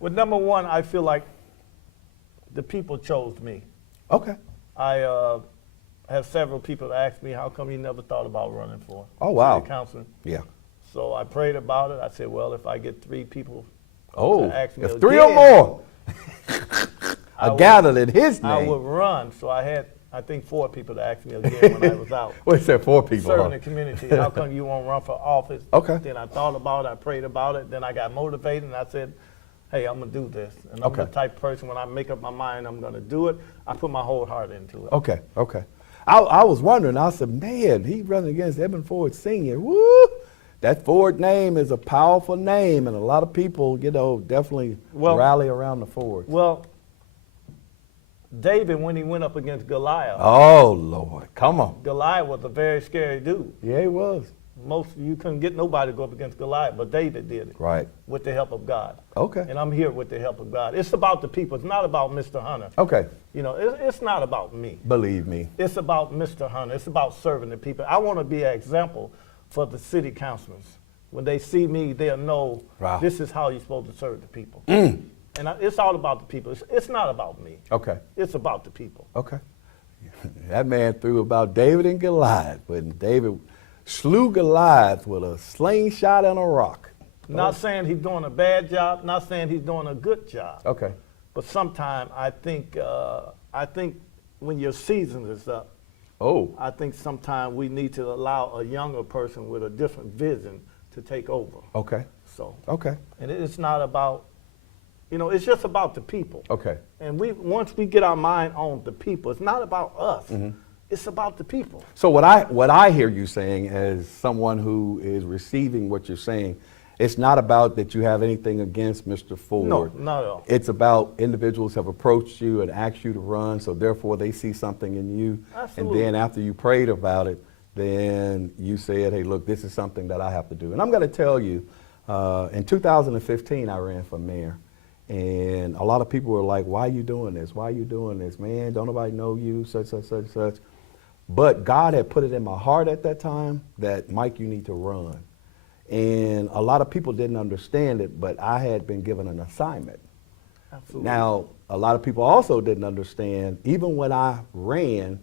Well, number one, I feel like the people chose me. Okay. I have several people that ask me, how come you never thought about running for city council? Yeah. So I prayed about it. I said, well, if I get 3 people to ask me if again, 3 or more are gathered in his name. I would run. So I had, I think, 4 people to ask me again when I was out. What's that, 4 people? Serving the community. How come you won't run for office? Okay. Then I thought about it. I prayed about it. Then I got motivated, and I said, hey, I'm going to do this. And I'm the type of person, when I make up my mind I'm going to do it, I put my whole heart into it. Okay. I was wondering, I said, man, he's running against Edmund Ford Sr. Woo! That Ford name is a powerful name, and a lot of people, definitely rally around the Fords. Well, David, when he went up against Goliath. Oh, Lord, come on. Goliath was a very scary dude. Yeah, he was. You couldn't get nobody to go up against Goliath, but David did it. Right. With the help of God. Okay. And I'm here with the help of God. It's about the people. It's not about Mr. Hunter. Okay. It's not about me. Believe me. It's about Mr. Hunter. It's about serving the people. I want to be an example for the city councilors. When they see me, they'll know this is how you're supposed to serve the people. And it's all about the people. It's not about me. Okay. It's about the people. Okay. That man threw about David and Goliath, but David slew Goliath with a slingshot and a rock. Not saying he's doing a bad job, not saying he's doing a good job. Okay. But sometimes I think when your season is up, I think sometimes we need to allow a younger person with a different vision to take over. Okay. So. Okay. And it's not about, it's just about the people. Okay. And once we get our mind on the people, it's not about us. It's about the people. So what I hear you saying as someone who is receiving what you're saying, it's not about that you have anything against Mr. Ford. No, not at all. It's about individuals have approached you and asked you to run, so therefore they see something in you. Absolutely. And then after you prayed about it, then you said, hey, look, this is something that I have to do. And I'm going to tell you, in 2015, I ran for mayor. And a lot of people were like, why are you doing this? Why are you doing this? Man, don't nobody know you, such. But God had put it in my heart at that time that, Mike, you need to run. And a lot of people didn't understand it, but I had been given an assignment. Absolutely. Now, a lot of people also didn't understand, even when I ran,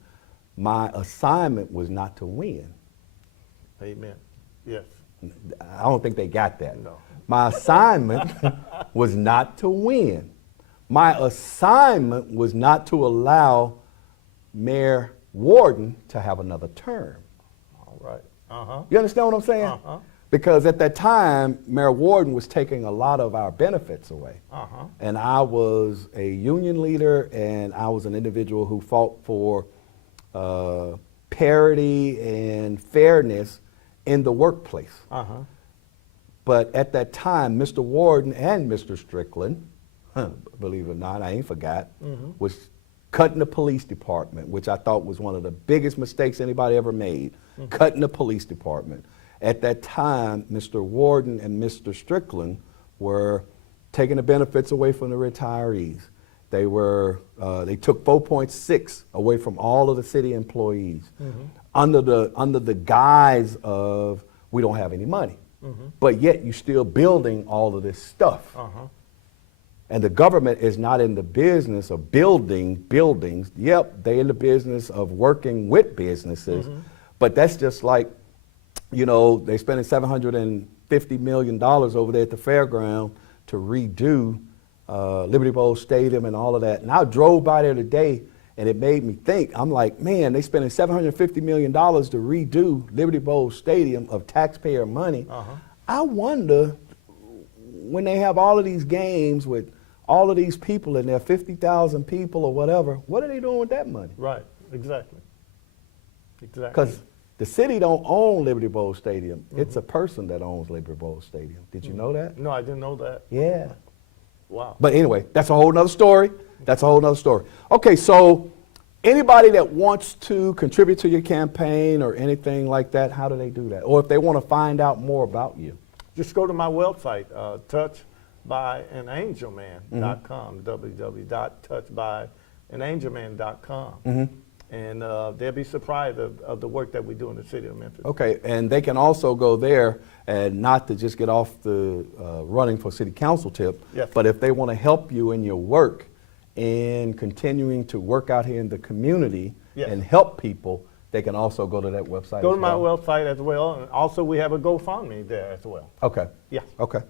my assignment was not to win. Amen. Yes. I don't think they got that. No. My assignment was not to win, My assignment was not to allow Mayor Warden to have another term. All right. Uh-huh. You understand what I'm saying? Uh-huh. Because at that time, Mayor Warden was taking a lot of our benefits away. Uh-huh. And I was a union leader, and I was an individual who fought for parity and fairness in the workplace. Uh-huh. But at that time, Mr. Warden and Mr. Strickland, believe it or not, I ain't forgot, was cutting the police department, which I thought was one of the biggest mistakes anybody ever made, cutting the police department. At that time, Mr. Warden and Mr. Strickland were taking the benefits away from the retirees. They took 4.6 away from all of the city employees under the guise of we don't have any money. But yet you're still building all of this stuff. And the government is not in the business of building buildings. Yep, they're in the business of working with businesses. But that's just like, you know, they're spending $750 million over there at the fairground to redo Liberty Bowl Stadium and all of that. And I drove by there today, and it made me think. I'm like, man, they're spending $750 million to redo Liberty Bowl Stadium of taxpayer money. I wonder, when they have all of these games with all of these people in there, 50,000 people or whatever, what are they doing with that money? Right, exactly. Because the city don't own Liberty Bowl Stadium. It's a person that owns Liberty Bowl Stadium. Did you know that? No, I didn't know that. Yeah. Wow. But anyway, that's a whole nother story. That's a whole nother story. Okay, so anybody that wants to contribute to your campaign or anything like that, how do they do that? Or if they want to find out more about you? Just go to my website, touchbyanangelman.com, www.touchbyanangelman.com. And they'll be surprised of the work that we do in the city of Memphis. Okay, and they can also go there, and not to just get off the running for city council tip, but if they want to help you in your work in continuing to work out here in the community and help people, they can also go to that website. Go to my website as well, and also we have a GoFundMe there as well. Okay. Yeah. Okay.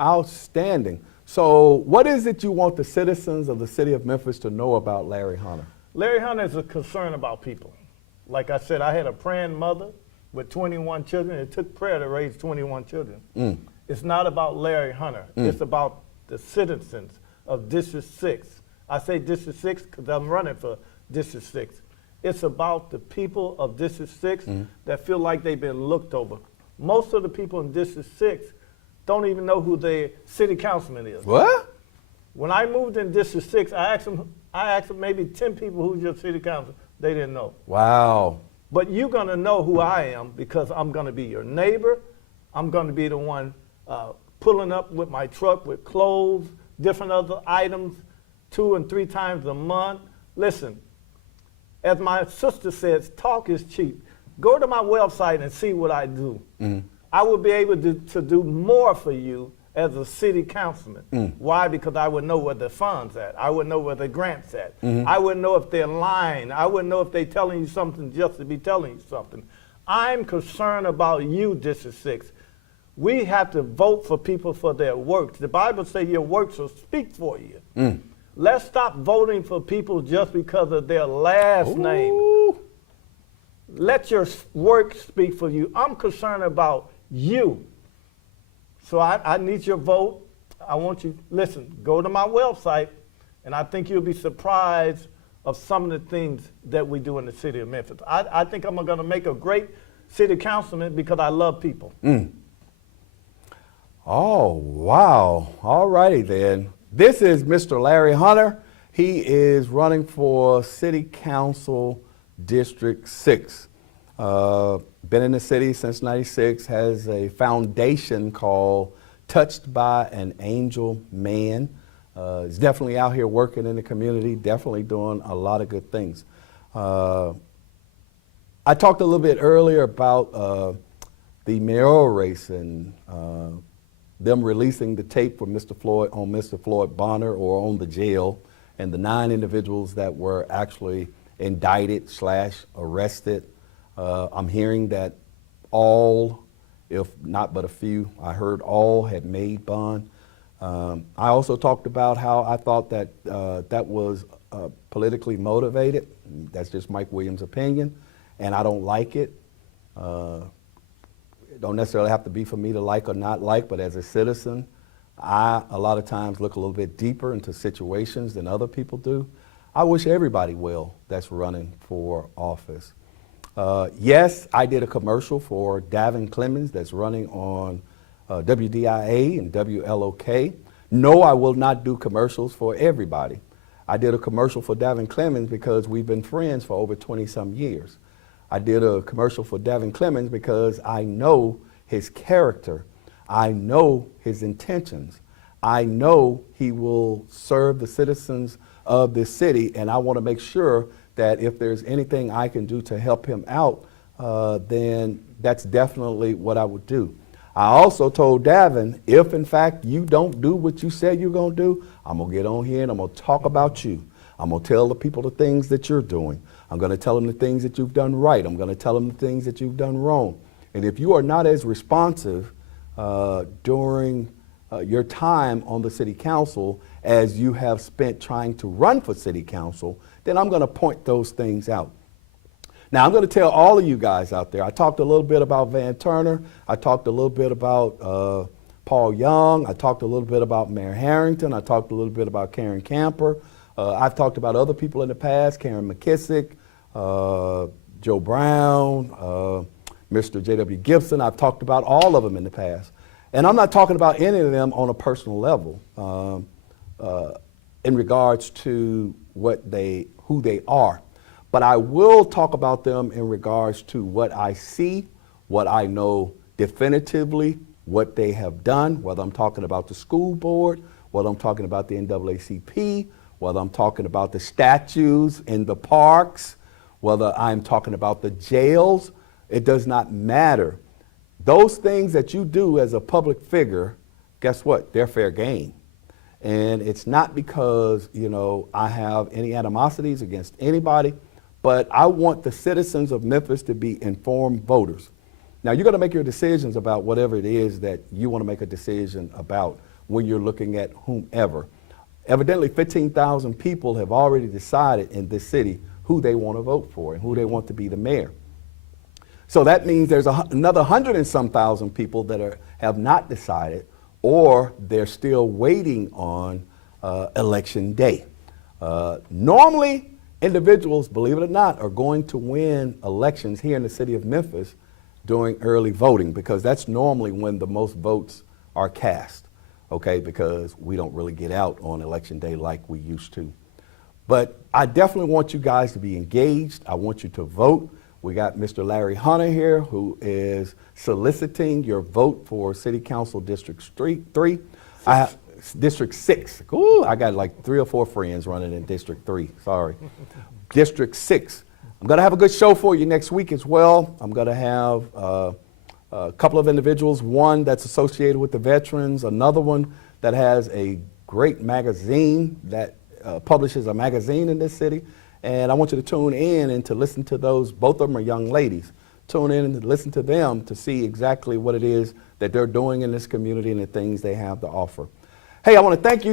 Outstanding. So what is it you want the citizens of the city of Memphis to know about Larry Hunter? Larry Hunter is a concern about people. Like I said, I had a praying mother with 21 children. It took prayer to raise 21 children. It's not about Larry Hunter. It's about the citizens of District 6. I say District 6 because I'm running for District 6. It's about the people of District 6 that feel like they've been looked over. Most of the people in District 6 don't even know who their city councilman is. What? When I moved in District 6, I asked them maybe 10 people who's your city council. They didn't know. Wow. But you're going to know who I am because I'm going to be your neighbor. I'm going to be the one pulling up with my truck with clothes, different other items, 2 and 3 times a month. Listen, as my sister says, talk is cheap. Go to my website and see what I do. I will be able to do more for you as a city councilman. Why? Because I would know where the funds at. I would know where the grants at. I would know if they're lying. I would know if they're telling you something just to be telling you something. I'm concerned about you, District 6. We have to vote for people for their works. The Bible says your works will speak for you. Let's stop voting for people just because of their last name. Let your work speak for you. I'm concerned about you. So I need your vote. I want you, listen, go to my website, and I think you'll be surprised of some of the things that we do in the city of Memphis. I think I'm going to make a great city councilman because I love people. Oh, wow. All righty then. This is Mr. Larry Hunter. He is running for City Council District 6. Been in the city since '96, has a foundation called Touched by an Angel Man. He's definitely out here working in the community, definitely doing a lot of good things. I talked a little bit earlier about the mayoral race and them releasing the tape from Mr. Floyd Bonner or on the jail, and the 9 individuals that were actually indicted / arrested. I'm hearing that all, if not but a few, I heard all had made bond. I also talked about how I thought that that was politically motivated. That's just Mike Williams' opinion, and I don't like it. It don't necessarily have to be for me to like or not like, but as a citizen, I a lot of times look a little bit deeper into situations than other people do. I wish everybody well that's running for office. Yes, I did a commercial for Davin Clemens that's running on WDIA and WLOK. No, I will not do commercials for everybody. I did a commercial for Davin Clemens because we've been friends for over 20-some years. I did a commercial for Davin Clemens because I know his character. I know his intentions. I know he will serve the citizens of this city, and I want to make sure that if there's anything I can do to help him out, then that's definitely what I would do. I also told Davin, if in fact you don't do what you said you're going to do, I'm going to get on here and I'm going to talk about you. I'm going to tell the people the things that you're doing. I'm going to tell them the things that you've done right. I'm going to tell them the things that you've done wrong. And if you are not as responsive during your time on the city council as you have spent trying to run for city council, then I'm going to point those things out. Now, I'm going to tell all of you guys out there, I talked a little bit about Van Turner. I talked a little bit about Paul Young. I talked a little bit about Mayor Harrington. I talked a little bit about Karen Camper. I've talked about other people in the past, Karen McKissick, Joe Brown, Mr. J.W. Gibson. I've talked about all of them in the past. And I'm not talking about any of them on a personal level in regards to who they are. But I will talk about them in regards to what I see, what I know definitively, what they have done, whether I'm talking about the school board, whether I'm talking about the NAACP, whether I'm talking about the statues in the parks, whether I'm talking about the jails. It does not matter. Those things that you do as a public figure, guess what? They're fair game. And it's not because, I have any animosities against anybody, but I want the citizens of Memphis to be informed voters. Now, you're going to make your decisions about whatever it is that you want to make a decision about when you're looking at whomever. Evidently, 15,000 people have already decided in this city who they want to vote for and who they want to be the mayor. So that means there's another 100 and some thousand people that have not decided, or they're still waiting on election day. Normally, individuals, believe it or not, are going to win elections here in the city of Memphis during early voting, because that's normally when the most votes are cast, okay, because we don't really get out on election day like we used to. But I definitely want you guys to be engaged. I want you to vote. We got Mr. Larry Hunter here, who is soliciting your vote for City Council District 3. District 6. Ooh, I got like 3 or 4 friends running in District 3. Sorry. District 6. I'm going to have a good show for you next week as well. I'm going to have a couple of individuals, one that's associated with the veterans, another one that has a great magazine that publishes a magazine in this city. And I want you to tune in and to listen to those. Both of them are young ladies. Tune in and listen to them to see exactly what it is that they're doing in this community and the things they have to offer. Hey, I want to thank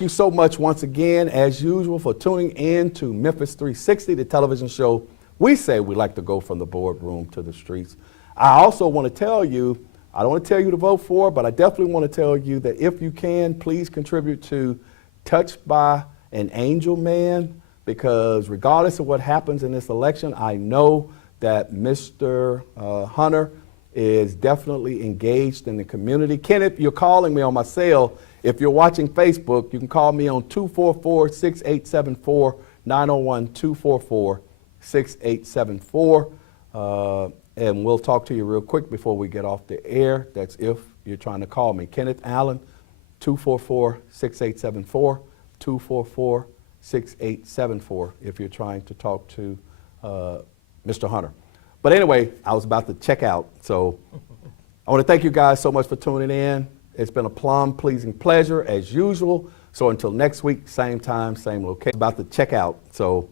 you so much once again, as usual, for tuning in to Memphis 360, the television show. We say we like to go from the boardroom to the streets. I also want to tell you, I don't want to tell you to vote for, but I definitely want to tell you that if you can, please contribute to Touched by an Angel Man, because regardless of what happens in this election, I know that Mr. Hunter is definitely engaged in the community. Kenneth, you're calling me on my cell. If you're watching Facebook, you can call me on 244-6874, 901-244-6874, and we'll talk to you real quick before we get off the air. That's if you're trying to call me. Kenneth Allen, 244-6874, 244-6874, if you're trying to talk to Mr. Hunter. But anyway, I was about to check out, so I want to thank you guys so much for tuning in. It's been a plum pleasing pleasure as usual. So until next week, same time, same location. About to check out. So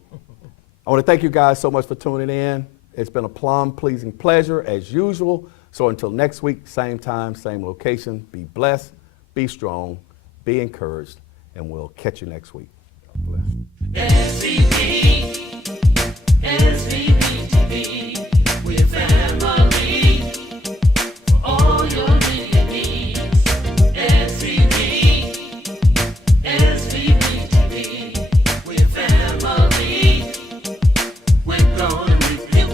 I want to thank you guys so much for tuning in. It's been a plum pleasing pleasure as usual. So until next week, same time, same location. Be blessed, be strong, Be encouraged, and we'll catch you next week. God bless.